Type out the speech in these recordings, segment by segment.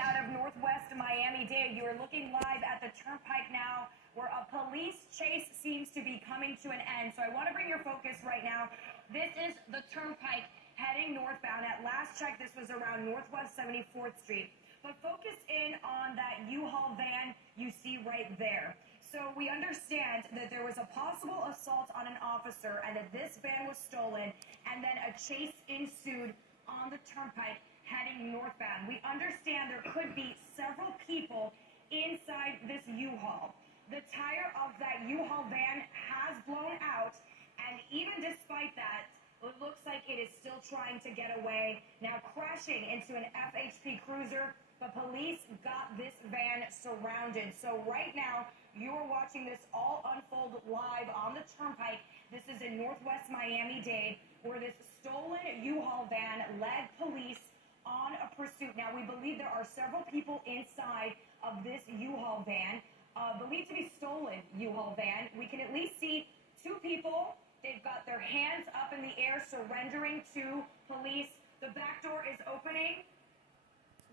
out of Northwest Miami-Dade. You are looking live at the Turnpike now, where a police chase seems to be coming to an end. So I want to bring your focus right now. This is the Turnpike heading northbound. At last check, this was around Northwest 74th Street. But focus in on that U-Haul van you see right there. So we understand that there was a possible assault on an officer and that this van was stolen, and then a chase ensued on the Turnpike heading northbound. We understand there could be several people inside this U-Haul. The tire of that U-Haul van has blown out, and even despite that, it looks like it is still trying to get away. Now crashing into an FHP cruiser, the police got this van surrounded. So right now, you're watching this all unfold live on the Turnpike. This is in Northwest Miami-Dade, where this stolen U-Haul van led police on a pursuit. Now, we believe there are several people inside of this U-Haul van, believed to be stolen U-Haul van. We can at least see two people. They've got their hands up in the air, surrendering to police. The back door is opening.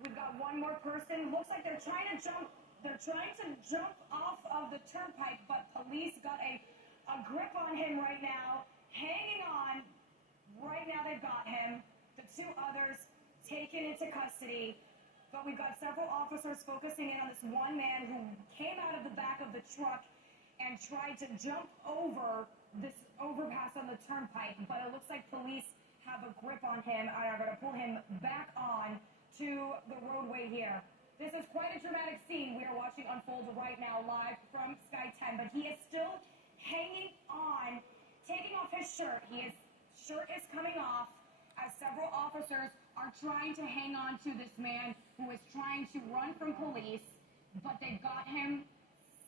We've got one more person. Looks like they're trying to jump. They're trying to jump off of the Turnpike, but police got a grip on him right now, hanging on. Right now, they've got him. The two others taken into custody, but we've got several officers focusing in on this one man who came out of the back of the truck and tried to jump over this overpass on the Turnpike, but it looks like police have a grip on him and are going to pull him back on to the roadway here. This is quite a dramatic scene we are watching unfold right now live from Sky 10, but he is still hanging on, taking off his shirt. His shirt is coming off as several officers are trying to hang on to this man who is trying to run from police, but they've got him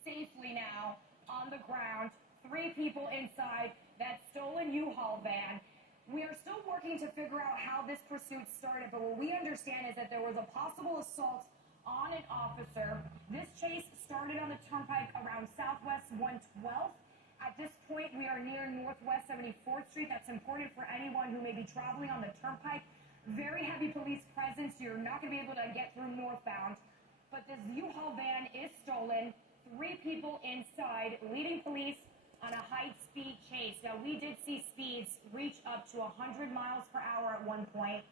safely now on the ground. Three people inside that stolen U-Haul van. We are still working to figure out how this pursuit started, but what we understand is that there was a possible assault on an officer. This chase started on the Turnpike around Southwest 112th. At this point, we are near Northwest 74th Street. That's important for anyone who may be traveling on the Turnpike. Very heavy police presence. You're not going to be able to get through northbound. But this U-Haul van is stolen. Three people inside, leading police on a high-speed chase. Now, we did see speeds reach up to 100 miles per hour at one point.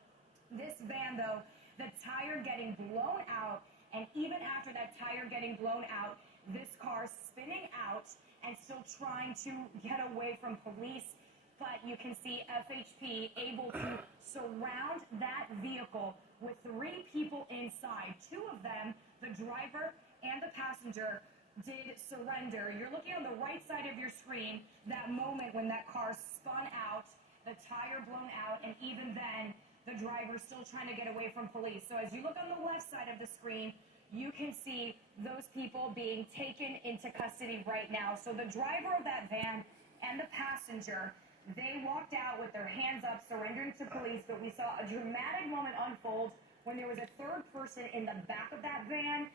This van, though, the tire getting blown out, and even after that tire getting blown out, this car spinning out and still trying to get away from police. But you can see FHP able to surround that vehicle with three people inside. Two of them, the driver and the passenger, did surrender. You're looking on the right side of your screen, that moment when that car spun out, the tire blown out, and even then, the driver still trying to get away from police. So as you look on the left side of the screen, you can see those people being taken into custody right now. So the driver of that van and the passenger, they walked out with their hands up, surrendering to police, but we saw a dramatic moment unfold when there was a third person in the back of that van.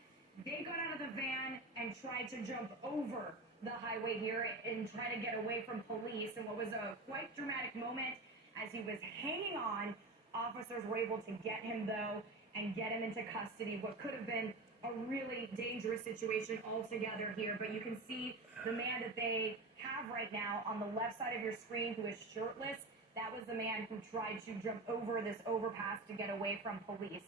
They got out of the van and tried to jump over the highway here and try to get away from police. And what was a quite dramatic moment, as he was hanging on, officers were able to get him, though, and get him into custody. What could have been a really dangerous situation altogether here. But you can see the man that they have right now on the left side of your screen who is shirtless. That was the man who tried to jump over this overpass to get away from police.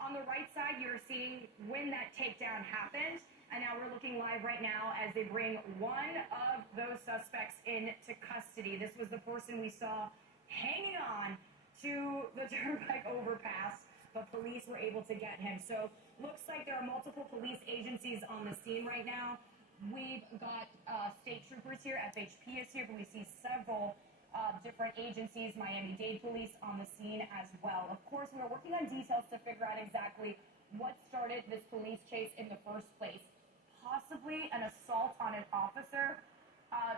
On the right side, you're seeing when that takedown happened. And now we're looking live right now as they bring one of those suspects into custody. This was the person we saw hanging on to the Turnpike overpass, but police were able to get him. So looks like there are multiple police agencies on the scene right now. We've got state troopers here, FHP is here, but we see several different agencies, Miami-Dade Police on the scene as well. Of course, we are working on details to figure out exactly what started this police chase in the first place. Possibly an assault on an officer.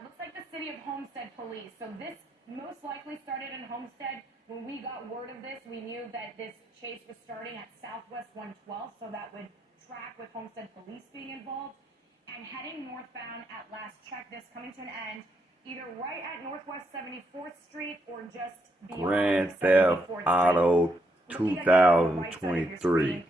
Looks like the city of Homestead Police. So this most likely started in Homestead. When we got word of this, we knew that this chase was starting at Southwest 112, so that would track with Homestead Police being involved. And heading northbound at last check, this coming to an end, either right at Northwest 74th Street or just beyond Grand Theft Auto 2023.